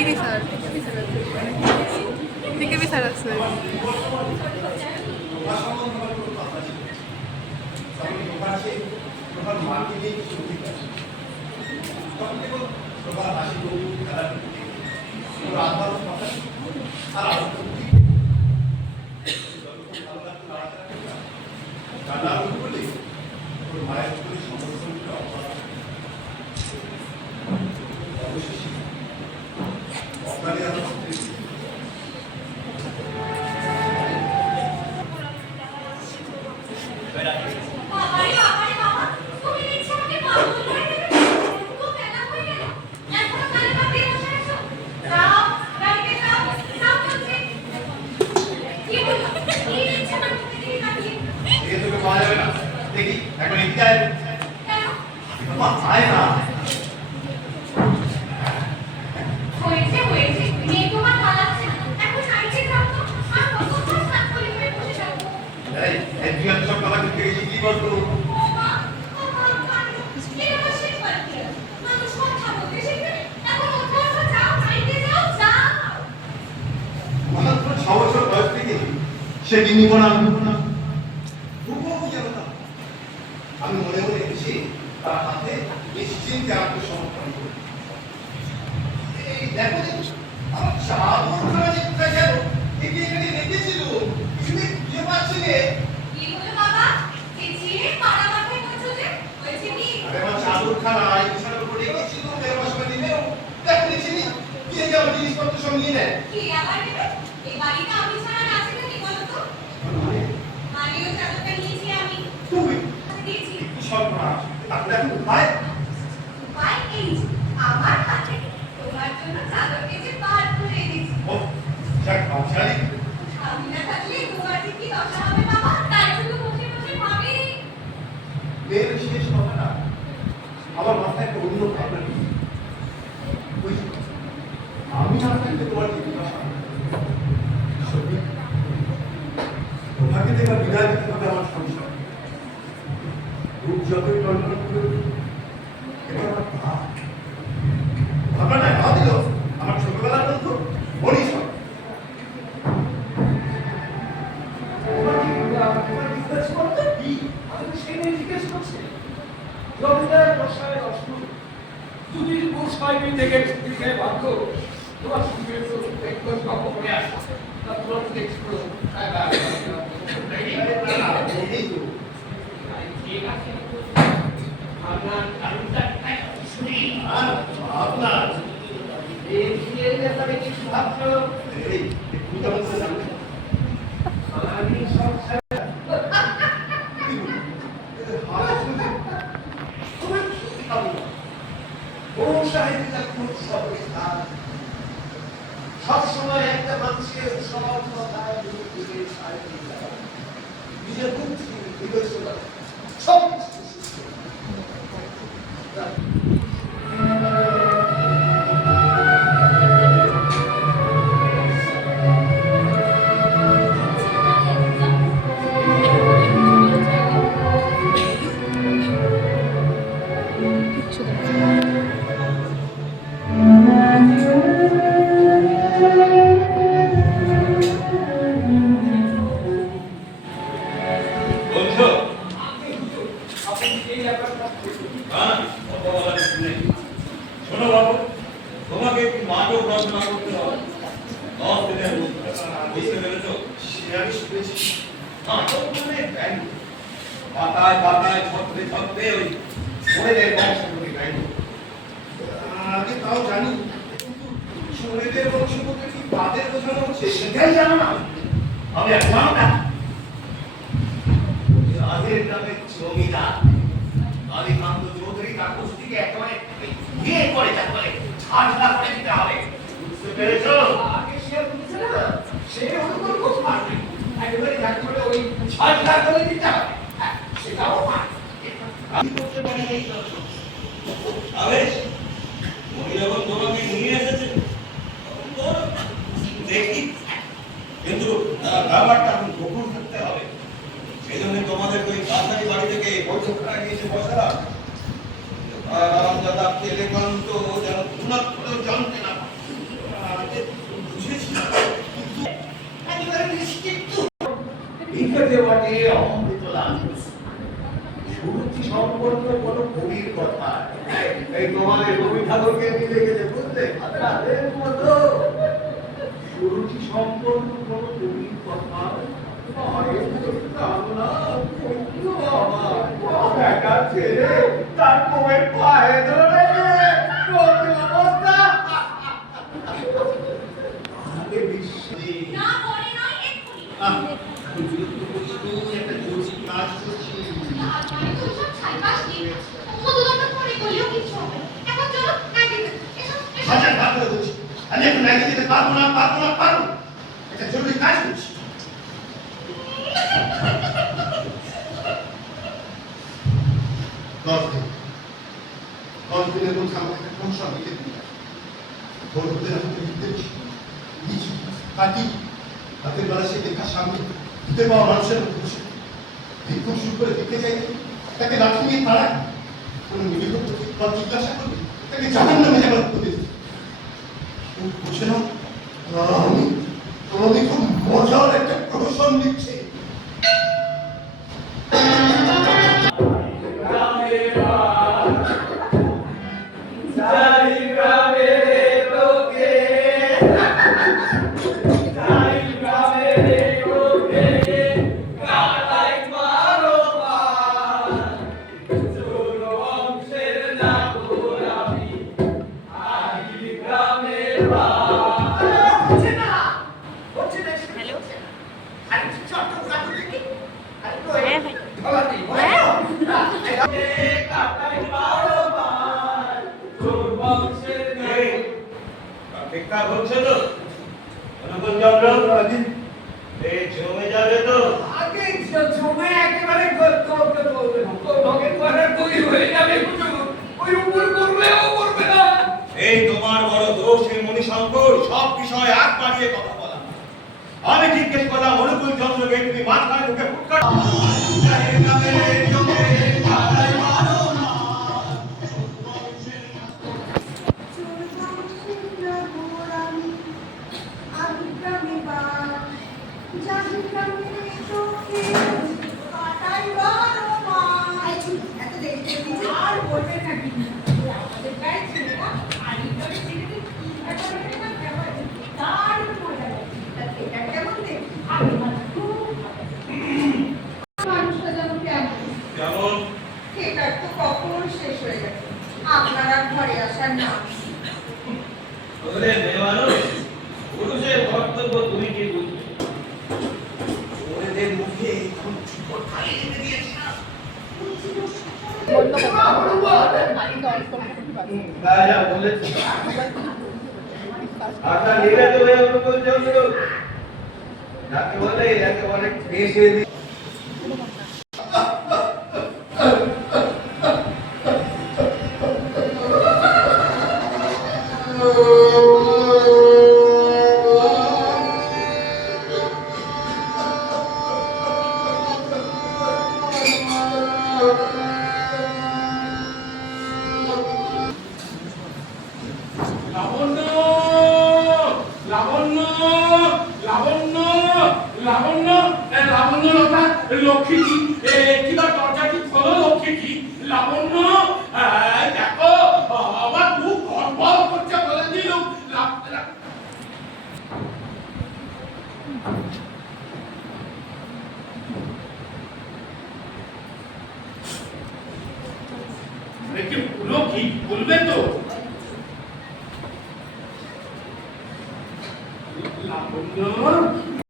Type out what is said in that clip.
বিকি sir BKB sir আছে সেটি নিব না আমি মনে মনে এসেছি তার হাতে নিশ্চিন্তে আত্মসমর্পণ করি। এই দেখো আমার চাদরখানা যে কোথায় গেল এটি এখানে রেখেছিল কিছুতে খুঁজে পাচ্ছি নে। কি হলো বাবা? চেঁচিয়ে মারা মাথায় করছো যে? হয়েছে কি? আরে আমার চাদরখানা এই বিছানার উপর রেখেছিল মেয়ের বাসা দিলেও দেখো দেখছিনি কি এই আমার জিনিসপত্র সব নিয়ে নেয়। কি আবার নেবে? এই বাড়িতে আমি ছাড়া আর আছে নাকি বলো তো? মানে ওই চাদরটা নিয়েছি আমি। তুমি দিয়েছি। সব না তাহলে এখন উপায় উপায় এই যে, আমার হাতে তোমার জন্য চাদর কেটে বার করে দিয়েছি। ও যাক বাচ্চারি আমি না থাকলে তোমার যে কি দশা হবে বাবা, তাই শুধু বসে বসে ভাবি। মেয়ের শেষ কথা না আমার মাথায় একটা অন্য ভাবনা নেই। আমি না থাকলে তোমার কি বিকাশ হবে? তোমাকে দেখা বিদায় দিতে হবে আমার সংসার। রূপ যতই টনটন করে এটা আমার ভাব। ভাবনা নাই ভাব দিল আমার ছোটবেলার বন্ধু মনীষ। তোমার সঙ্গে একদম গল্প করে আসো তারপর দেখছো ঠিক আছে আপনার কারণটা শুনি আপনার এই বিয়ের ব্যাপারে কিছু ভাবছো এই তুমি কেমন করে জানলে? আমি সব সবসময় একটা মানুষের সমাজতায় নিজের বুদ্ধি বিবেচনা সব শোনো বাবু তোমাকে একটু মাঠও পড়াশোনা করতে হবে 10 দিনের বুঝতে পেরেছো? সে আমি শুনেছি নাটক মানে গাইড পাতায় পাতায় ছত্রে ছত্রে ওই ছোড়েদের বংশগুলি গাইড আগে তাও জানি কিন্তু ছোড়েদের বংশগুলি কি তাদের বোঝানো হচ্ছে সেটাই জানো না। আমি এক জানো না রাজের গ্রামের জমিদার কালীকান্ত চৌধুরী কাকুস থেকে একেবারে বিয়ে করে যাবে ছাড়া করে দিতে হবে বুঝতে পেরেছো? আগে সে বুঝছে না সে অনুকূল করতে পারবে একেবারে যাকে ওই 6 লাখ করে দিতে হবে সেটাও পারবে আমি করতে পারি এই আবেশ উনি যখন তোমাকে নিয়ে এসেছে তো দেখি কিন্তু ব্যাপারটা এখন গোপন থাকতে হবে সেই জন্য তোমাদের ওই কাছারি বাড়ি থেকে বৈঠকখানায় নিয়ে এসে বসালাম আর আরামদাদা তেলেকান্ত যেন পুনঃ জানতে না এই তোমাদের রবি ঠাকুরকে নিয়ে গেছে বুঝলে আপনাদের মতো সুরুচি সম্পন্ন কোনো কবির কথা মায়ের কামনা কইল আমার একা ছেলে তার কোয়ের পায়ে ধরে করতে অবস্থা আগে বিশ্বে না পরে নয় এক্ষুনি একটা জরুরি কাজ করছি আর মানে তুই সব ছাইপাস দিয়ে ও দুটো পরে করলেও কিছু হবে না। এখন চলো একদিন এসব হাজার ভাগ করে বলছি আমি এখন নাইতে যেতে পারবো না একটা জরুরি কাজ করছি দশ দিনের মধ্যে আমাকে একটা সমস্যা লিখে দিন বড়দের আমাকে লিখতে লিখি কাটি রাতের বেলা সে লেখার সামনে দিতে পাওয়া মানুষের মধ্যে বসে ভিক্ষুক শুরু করে দেখতে চাইলে তাকে লাঠি নিয়ে তাড়ায় কোনো নিরীহ বা জিজ্ঞাসা করবে তাকে জাহান নামে যাবার করতে বুঝে না আমি খুব মজার একটা প্রহসন লিখছি ঠিকঠাক হচ্ছে তো অনুকূল চন্দ্র এই জমে যাবে তো আগে জমে একেবারে ঢোকে করে তৈরি হয়ে যাবে ওই উপর করবে ও করবে না এই তোমার বড় দোষ এই মণিশঙ্কর সব বিষয় আগ বাড়িয়ে কথা বলা আমি জিজ্ঞেস করলাম অনুকূল চন্দ্রকে তুমি মাঝখানে ঢুকে ফুটকার যেমন থিয়েটার তো কখন শেষ হয়ে গেছে আপনারা ঘরে আসার নাম ওরে মেয়ে পুরুষের কর্তব্য তুমি কি বুঝবে ওদের মুখে এখন ছোট থালি এনে দিয়েছি না রাজা বলেছে আশা নিবেদ হয়ে অনুকূল চন্দ্র যাকে বলে বেশি লক্ষ্মীজি কিবা দরজাটি খোলো লক্ষ্মীজি লাবণ্য দেখো আমার খুব গর্ব করছে বলে দিল কি বলবে তো